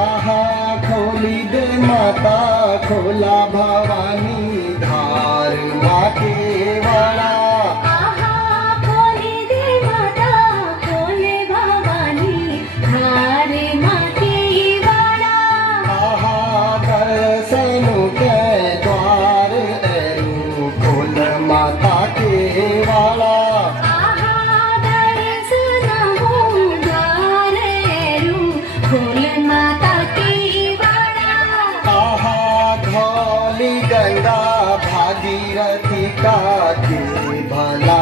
आहा खोली दे माता खोला भवानी धार माते वाला आहा खोली दे माता खोले भवानी धार माते वाला आहा दर्शन के द्वार एरू खोल माता के वाला आहा दर्शन द्वार एरू खोल माता के वाला आहा धौली गंगा भागीरथी का के भला